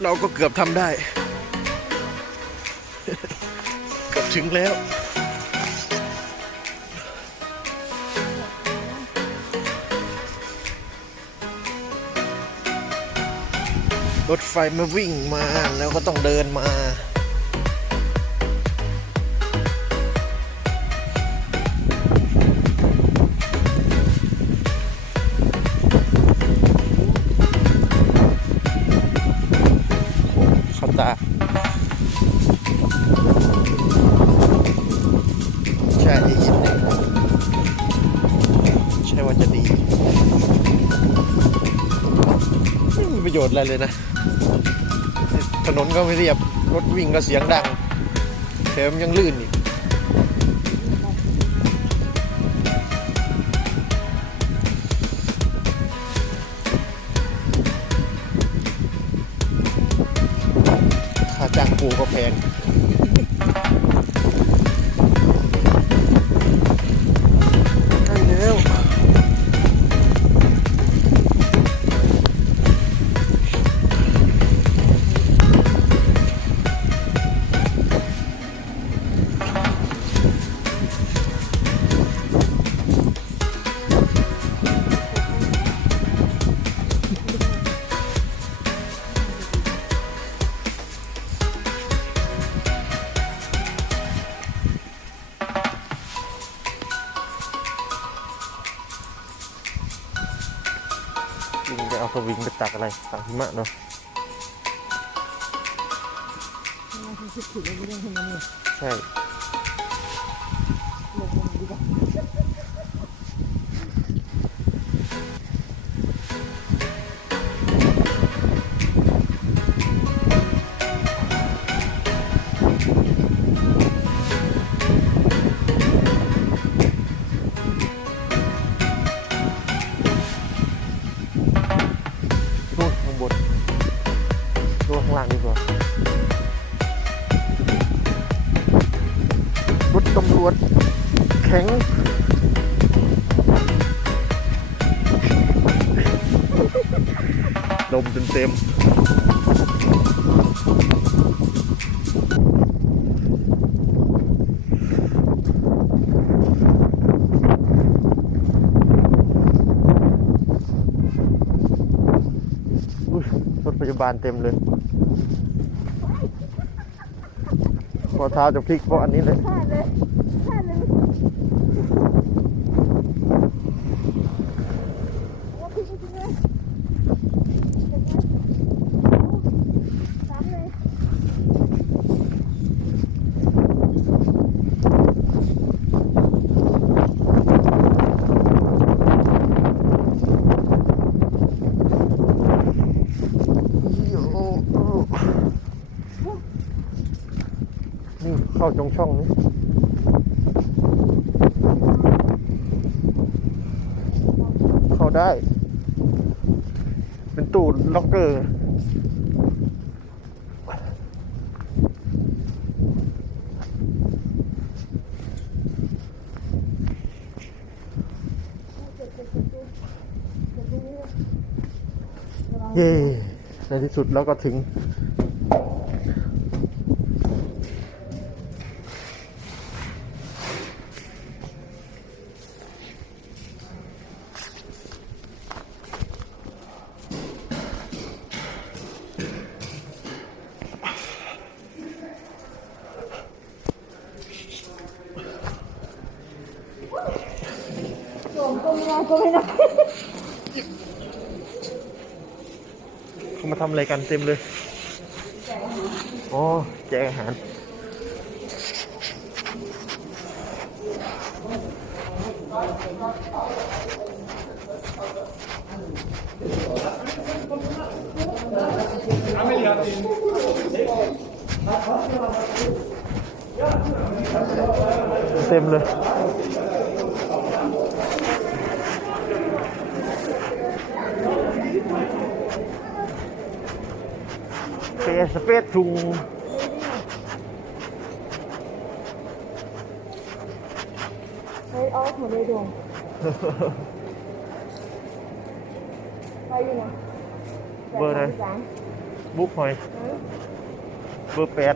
เราก็เกือบทำได้ เกือบถึงแล้วรถไฟมาวิ่งมาแล้วก็ต้องเดินมาเข้าตาใช่ยินเลยใช่ว่าจะดีไม่มีประโยชน์อะไรเลยนะถนนก็ไม่เรียบรถวิ่งก็เสียงดังแถมยังลื่นอีกค่าจ้างปูก็แพงได้แล้ววิ่งไปเอาสวิงไปตักอะไรตักหิมะเนาะใช่นู่นข้างบนดูข้างล่างดีกว่ารถตำรวจแข็งลมเต็มรถพยาบาลเต็มเลยพอเท้าจะพลิกเพราะอันนี้เลยนี่เข้าช่องนี้เข้าได้เป็นตู้ล็อกเกอร์เย้ในที่สุดเราก็ถึงเขามาทำอะไรกันเต็มเลยอ๋อแจกอาหารเต็มเลยสเปซถุงเฮ้ยออฟหมดเลยดวงไปอยู่นะ เบอร์ไหน บุ๊กหอย เออ เบอร์แปด